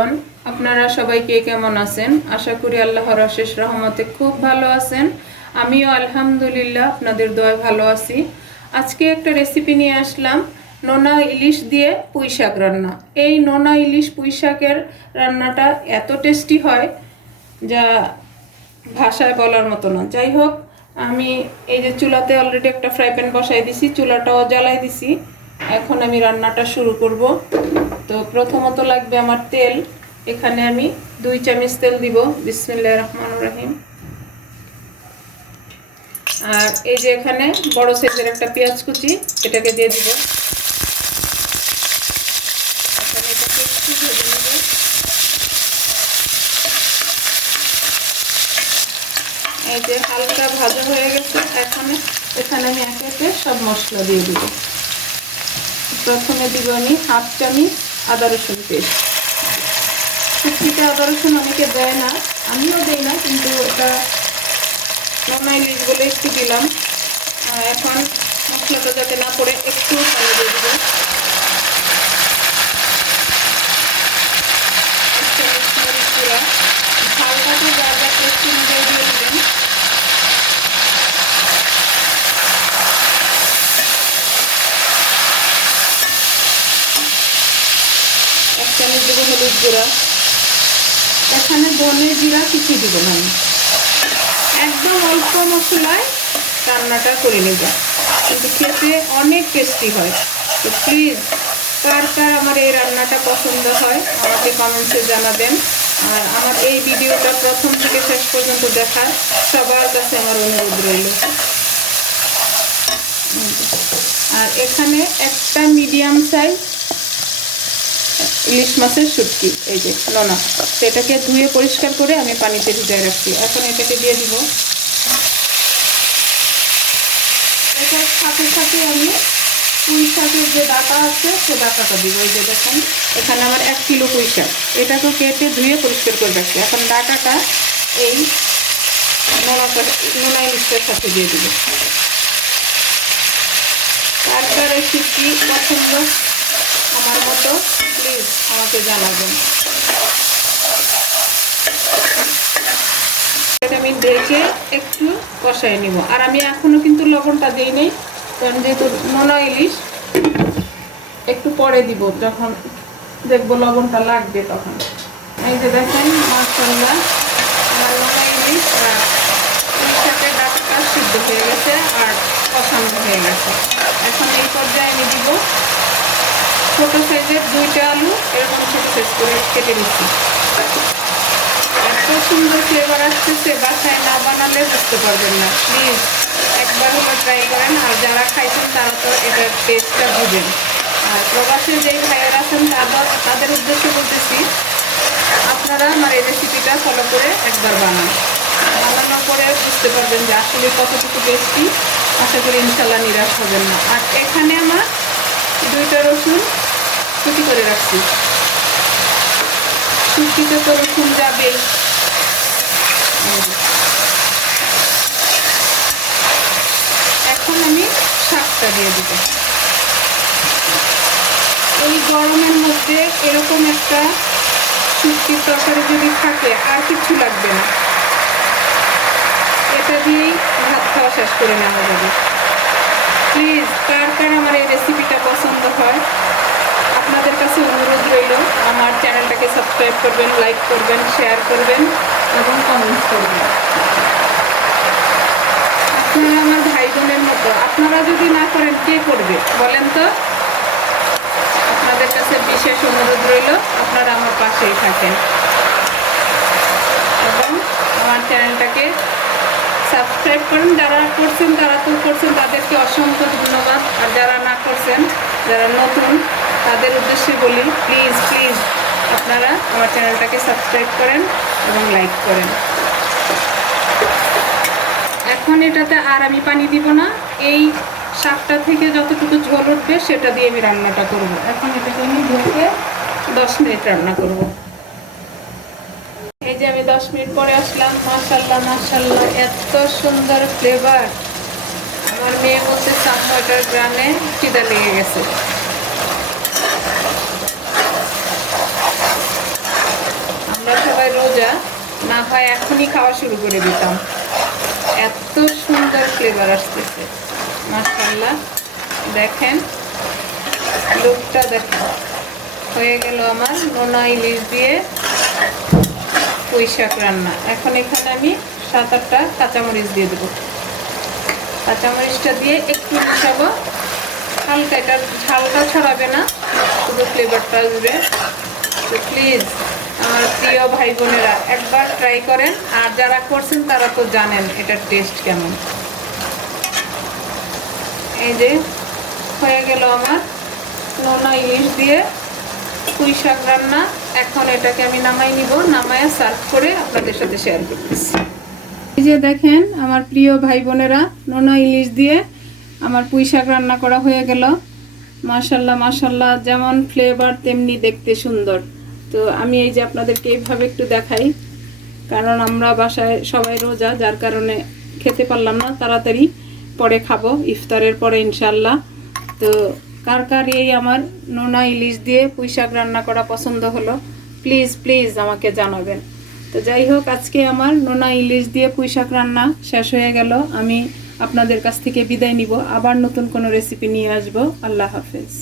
Everyone, আপনারা সবাই কে কেমন আছেন? আশা করি আল্লাহর অশেষ রহমতে খুব ভালো আছেন। আমিও আলহামদুলিল্লাহ আপনাদের দোয়ায় ভালো আছি। আজকে একটা রেসিপি নিয়ে আসলাম, নোনা ইলিশ দিয়ে পুঁই শাক রান্না। এই নোনা ইলিশ পুঁই শাকের রান্নাটা এত টেস্টি হয় যা ভাষায় বলার মতো না। যাই হোক, আমি এই যে চুলাতে অলরেডি একটা ফ্রাই প্যান বসাই দিছি, চুলাটাও জ্বালাই দিছি। এখন আমি রান্নাটা শুরু করব। তো প্রথমত লাগবে আমার তেল। এখানে আমি 2 চামচ তেল দিব। বিসমিল্লাহির রহমানির রহিম। আর এই যে এখানে বড় সাইজের একটা পেঁয়াজ কুচি, এটাকে দিয়ে দিব। এখন এটাকে একটু ভেজে নেব। এই যে হালকা ভাজা হয়ে গেছে। এখন এখানে আমি একে একে সব মশলা দিয়ে দিব। প্রথমে দিব আমি 1/2 চামচ আদা রসুন পেস্ট। শুটকিতে আদা রসুন অনেকে দেয় না, আমিও দেই না, কিন্তু এটা নোনা ইলিশ বলে একটু দিলাম। এখন মশলাটা যাতে না পড়ে একটু পানি দিয়ে দিব। 1 চামচ মরিচ গুঁড়া, ঝালটাকে যা যা টেস্ট অনুযায়ী দিয়ে দিবেন। 1 চামচ দেবো হলুদ গুঁড়া। এখানে ধনে জিরা কিছু দিব না, আমি একদম অল্প মশলায় রান্নাটা করে নেব, কিন্তু খেতে অনেক টেস্টি হয়। তো প্লিজ, কার কার আমার এই রান্নাটা পছন্দ হয় আমাকে কমেন্টসে জানাবেন। আর আমার এই ভিডিওটা প্রথম থেকে শেষ পর্যন্ত দেখার সবার কাছে আমার অনুরোধ রইল। আর এখানে একটা মিডিয়াম সাইজ ইলিশ মাছের শুটকি, এই যে নোনা, এটাকে ধুয়ে পরিষ্কার করে আমি পানিতে ভিজায় রাখছি। এখন এটাকে দিয়ে দিব। এটার সাথে সাথে আমি পুঁই শাকের যে ডাঁটা আছে সে ডাঁটাটা দিব। এই যে দেখুন, এখানে আমার 1 কিলো পুঁই শাক, এটাকে কেটে ধুয়ে পরিষ্কার করে রাখছি। এখন ডাঁটাটা এই নোনা ইলিশটার সাথে দিয়ে দিব। কার কার রেসিপি পছন্দ আমার মতো প্লিজ আমাকে জানাবেন। এটা আমি ঢেকে একটু কষাই নিব। আর আমি এখনো কিন্তু লবণটা দিই নাই, কারণ যেহেতু নোনা ইলিশ একটু পরে দিব, যখন দেখবো লবণটা লাগবে তখন। এই যে দেখেন, মাশাআল্লাহ আমার নোনা ইলিশ পুঁই শাকের ডাঁটাটা সিদ্ধ হয়ে গেছে আর কষানো হয়ে গেছে। এখন এই পর্যায়ে আমি দিব ছোট সাইজের 2টা আলু, এরকম ছোট সাইজ করে কেটে দিচ্ছি। এত সুন্দর ফ্লেভার আসতেছে, বাসায় না বানালে বুঝতে পারবেন না। প্লিজ একবার হলো ট্রাই করেন। আর যারা খাইছেন তারা তো এটার টেস্টটা বুঝেন। আর প্রবাসে যেই ভাইয়েরা আছেন তাদের উদ্দেশ্যে বলতেছি, আপনারা আমার এই রেসিপিটা ফলো করে একবার বানানোর পরে বুঝতে পারবেন যে আসলে কতটুকু টেস্টি। আশা করি ইনশাল্লাহ নিরাশ হবেন না। আর এখানে আমার 2টা রসুন কুচি করে রাখছি। শুটকিতে তো রসুন যাবেই। এখন আমি শাকটা দিয়ে দিব। এই গরমের মধ্যে এরকম একটা শুটকির তরকারি যদি থাকে আর কিছু লাগবে না, এটা দিয়েই ভাত খাওয়া শেষ করে নেওয়া যাবে। প্লিজ, কার কার আমার এই রেসিপিটা পছন্দ হয় আপনাদের কাছে অনুরোধ রইল আমার চ্যানেলটাকে সাবস্ক্রাইব করবেন, লাইক করবেন, শেয়ার করবেন এবং কমেন্টস করবেন। আপনারা আমার ভাই বোনের মতো, আপনারা যদি না করেন কে করবে বলেন তো? আপনাদের কাছে বিশেষ অনুরোধ রইল আপনারা আমার পাশেই থাকেন এবং আমার চ্যানেলটাকে সাবস্ক্রাইব করেন। যারা করছেন তারা তো করছেন, তাদেরকে অসংখ্য ধন্যবাদ। আর যারা না করছেন, যারা নতুন, তাদের উদ্দেশ্যে বলি, প্লিজ প্লিজ আপনারা আমার চ্যানেলটাকে সাবস্ক্রাইব করেন এবং লাইক করেন। এখন এটাতে আর আমি পানি দিব না, এই শাকটা থেকে যতটুকু ঝোল উঠবে সেটা দিয়ে আমি রান্নাটা করব। এখন এটাকে আমি ঢেকে 10 মিনিট রান্না করব। এই যে আমি 10 মিনিট পরে আসলাম। মাশাআল্লাহ মাশাআল্লাহ, এত সুন্দর ফ্লেভার। আমার মেয়ে বলতে চামড়াটার গ্রামে খিদা লেগে গেছে। সবাই রোজা, না হয় এখনই খাওয়া শুরু করে দিতাম। এত সুন্দর ফ্লেভার আসতেছে মাশাআল্লাহ। দেখেন লুকটা, দেখেন হয়ে গেল আমার নোনা ইলিশ দিয়ে পুঁই শাক রান্না। এখন এখানে আমি 7-8টা কাঁচামরিচ দিয়ে দেবো। কাঁচামরিচটা দিয়ে একটু মিশাবো হালকা, এটার ঝালটা ছড়াবে না, শুধু ফ্লেভারটা আসবে। তো প্লিজ আমার প্রিয় ভাই বোনেরা একবার ট্রাই করেন, আর যারা করছেন তারা তো জানেন এটার টেস্ট কেমন। এই যে হয়ে গেল আমার নোনা ইলিশ দিয়ে পুঁই শাক রান্না। এখন এটাকে আমি নামাই নিব, নামায়া সার্ভ করে আপনাদের সাথে শেয়ার করতেছি। এই যে দেখেন আমার প্রিয় ভাই বোনেরা, নোনা ইলিশ দিয়ে আমার পুঁই শাক রান্না করা হয়ে গেল। মাশাআল্লাহ মাশাআল্লাহ, যেমন ফ্লেভার তেমনি দেখতে সুন্দর। তো আমি এই যে আপনাদেরকে এইভাবে একটু দেখাই, কারণ আমরা বাসায় সবাই রোজা, যার কারণে খেতে পারলাম না, তাড়াতাড়ি পরে খাবো ইফতারের পরে ইনশাল্লাহ। তো কার কার এই আমার নোনা ইলিশ দিয়ে পুঁই শাক রান্না করা পছন্দ হলো প্লিজ প্লিজ আমাকে জানাবেন। তো যাই হোক, আজকে আমার নোনা ইলিশ দিয়ে পুঁই শাক রান্না শেষ হয়ে গেল। আমি আপনাদের কাছ থেকে বিদায় নিব, আবার নতুন কোনো রেসিপি নিয়ে আসবো। আল্লাহ হাফেজ।